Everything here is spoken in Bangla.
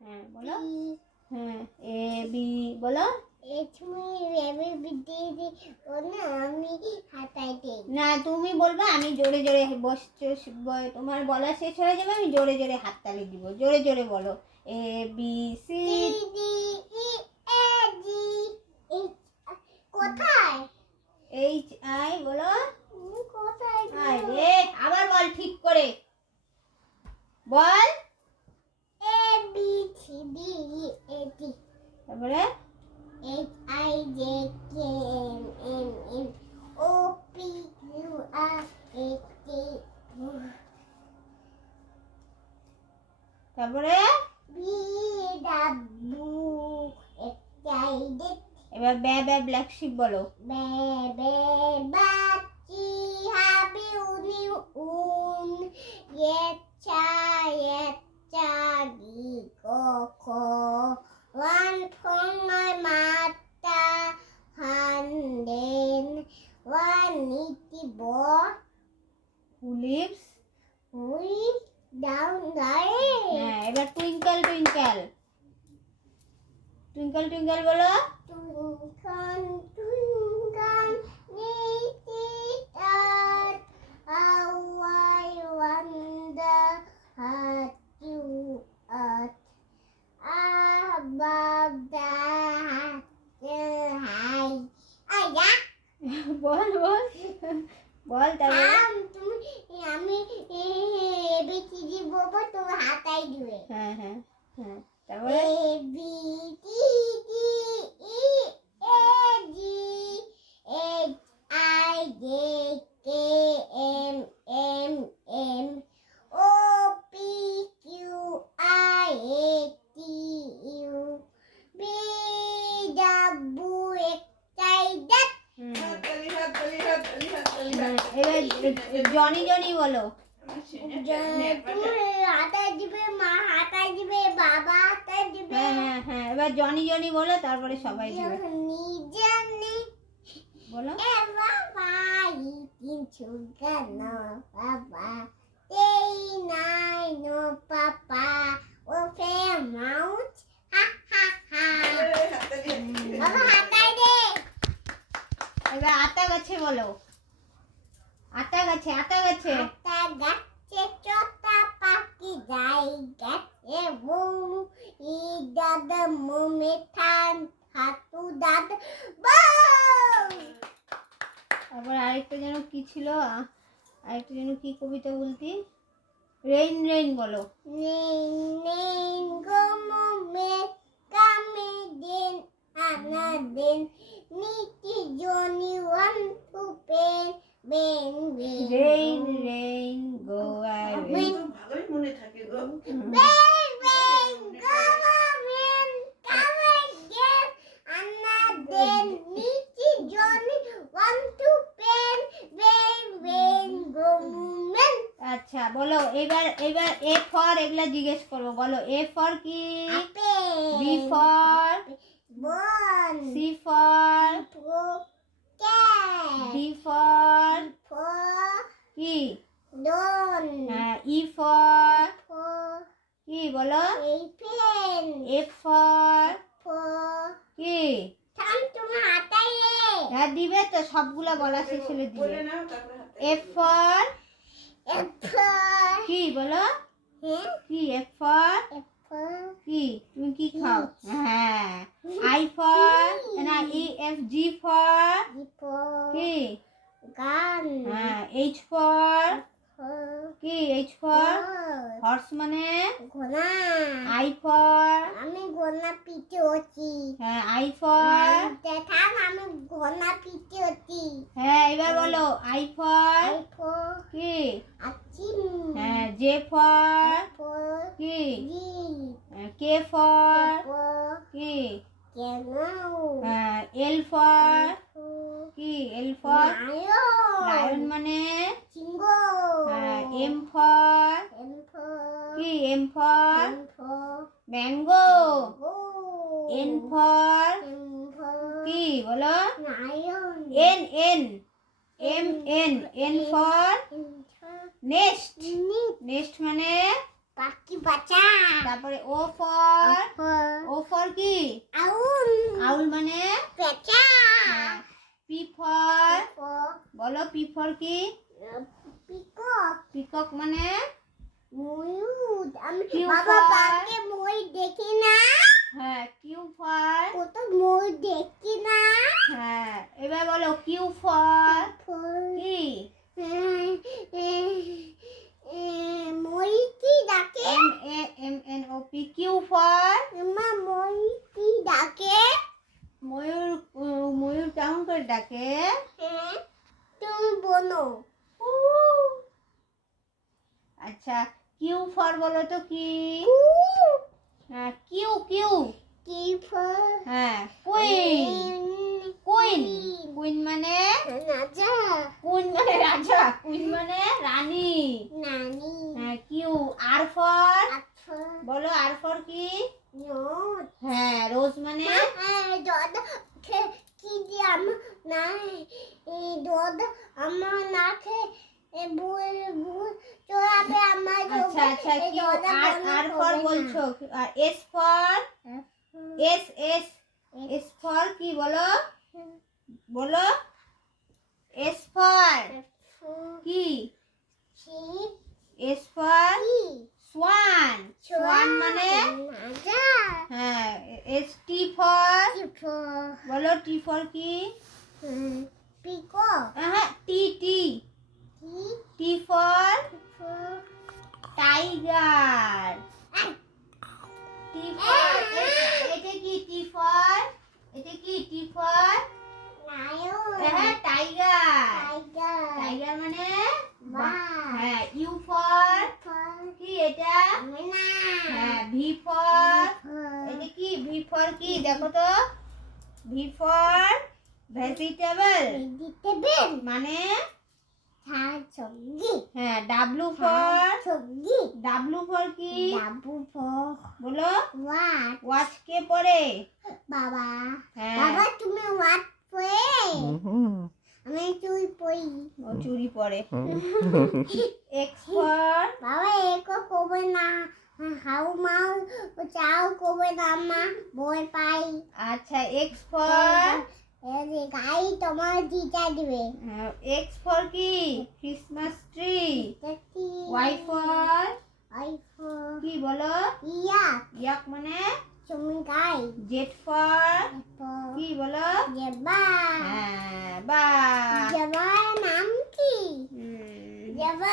হ্যাঁ বলো। হ্যাঁ এ বি বলো। আমি হাতাই দিই না তুমি বলবে, আমি জোরে জোরে বসছে, তোমার বলা শেষ হয়ে যাবে, আমি জোরে জোরে হাততালি দিব। জোরে জোরে বলো। A B C D E F G কোথায় এইচ আই বলো। কোথায় আয় রে, আবার বল ঠিক করে বল। A B C D E F G তারপরে H I J K L M N O P Q R S T তারপরে V W X Y Z এবার ব্যা ব্যা ব্ল্যাক শিপ বলো। Be be bachi habi uni yetcha yetcha di ko one from my mata handen one niti bo who lives. we down there হ্যাঁ এবার টুইঙ্কল টুইঙ্কল। টুইঙ্কল টুইঙ্কল বলো। twinkle little star how I wonder at you at above the high আয়া বল বল বল তারপরে। তুমি আমি এবিসিডি বলবো তুমি হাতাই দিবে হ্যাঁ হ্যাঁ হ্যাঁ তারপরে A B C D E F G H I J K M M N O P Q R S T U V W X Y Z এবার জনি জনি বলো। তুমি হাতায় দিবে মা হাতায় দিবে বাবা হাতায় দিবে হ্যাঁ হ্যাঁ হ্যাঁ এবার জনি জনি বলো, তারপরে সবাই দিবে নিজনে বলো। এ বাবা ইতিন সুগানো বাবা এই নাই নো পাপা ও ফে মাউথ হা হা হা বাবা হাতায় দে এবার আতা গাছে বলো। আতা গাছে আতা গাছে। আতা গাছে চোতা পাখি যাই গাছে বউ ই দাদা মুমে থান হাতু দাদা বউ তারপর আরেকটা যেন কি ছিল, আরেকটা যেন কি কবিতা বলতি। রেইন রেইন বলো। নেই নেই গোমো মে কামে দিন আনা দিন নিতি জনি ওয়ান টু পেন বেন বেন রেইন রেইন গো অ্যাওয়ে। ভালোই মনে থাকে গো। বেন বেন গোমো মেন কামে দিন আনা দিন নিতি জনি ওয়ান টু পেন বেন বেন গোমো মেন আচ্ছা বলো। এবার এবার এ ফর এগুলা জিজ্ঞেস করবো। বলো এ ফর কি। Apple B for. বন C for. cat D for for কি। don হ্যাঁ ই ফর for কি বলো। a pen F for for কি। থাম তুমি হাতাই রে হ্যাঁ দিবে তো, সবগুলা বলা শেষ হলে দিবে। বলে নাও তারপরে হাতে। এফ ফর F for কি বলো। কি এফ ফর F for কি। তুমি কি খাও। হ্যাঁ আই ফর না ই F G for G for কি। gun হ্যাঁ এইচ ফর for কি। এইচ ফর হর্স মানে। ঘোড়া আই ফর আমি ঘোড়া পিঠে হচ্ছি হ্যাঁ আই ফর থাম আমি ঘোড়া পিঠে হচ্ছি হ্যাঁ এবার বলো আই ফর I for কি। আছি হ্যাঁ জে ফর for কি। G কে ফর for কি। কেন হ্যাঁ এল ফর কি। এল ফর লায়ন মানে। সিংহ হ্যাঁ এম ফর M for কি। M for N for mango. go N for M for কি বলো। lion N N M N N for N for nest. neat nest মানে পাখি বাচ্চা তারপরে ও ফর কি আউল আউল মানে পেঁচা পি ফর ও বলো পি ফর কি পিকক পিকক মানে ময়ূর আমি কিউ বাবা ফর? পাকে ময়ূর দেখি না হ্যাঁ কিউ ফর কত ময়ূর দেখি না হ্যাঁ এবার বলো কিউ ফর কি ময়ূর কি ডাকে MAMNOP কিউ ফর মা ময়ূর কি ডাকে ময়ূর ময়ূর কেমন করে ডাকে তুমি বলো আচ্ছা কিউ ফর বলো তো কি হ্যাঁ কিউ কিউ কি ফর হ্যাঁ কুইন কুইন কুইন মানে রাজা কুইন মানে রাজা কুইন মানে রানী নানি হ্যাঁ কিউ আর ফর আচ্ছা বলো আর ফর কি নোট হ্যাঁ রোজ মানে দাদা কি দিয়ে আমার না দাদা আমার না খেয়ে বই বই চড়াবে আমার আচ্ছা আচ্ছা কিউ আর ফর বলছো আর S for S S S for কি বলো বলো এস ফর কি এস ফর সোয়ান সোয়ান মানে রাজা হ্যাঁ এস টি ফর ফর বলো টি ফর কি পিকক হ্যাঁ টি টি কি T for for tiger T for এটা কি টি ফর এটা কি টি ফর নায়ক হ্যাঁ টাইগার টাইগার টাইগার মানে বাঘ। হ্যাঁ ইউ ফর ফর কি এটা না হ্যাঁ ভি ফর এটা কি ভি ফর কি দেখো তো ভি ফর ভেজিটেবল ভেজিটেবল মানে শাক সবজি হ্যাঁ ডাব্লু ফর সবজি ডাব্লু ফর কি ডাবু ফর বলো ওয়াট ওয়াচ কে পড়ে বাবা হ্যাঁ বাবা তুমি ওয়াট পড়ে আমি চুই পড়ি ও চুরি পড়ে এক্স ফর বাবা একো কবে না হাউ মাউ চাও কবে না মা বই পাই আচ্ছা এক্স ফর এই গাই তোমার দিটা দিবে এক্স ফর কি ক্রিসমাস ট্রি দেখি ওয়াই ফর আইফোন কি বলো ইয়া ইয়াক মানে তুমি গাই জেড ফর এরপর কি বলো জেবা হ্যাঁ বা জেবার নাম কি হুম জেবা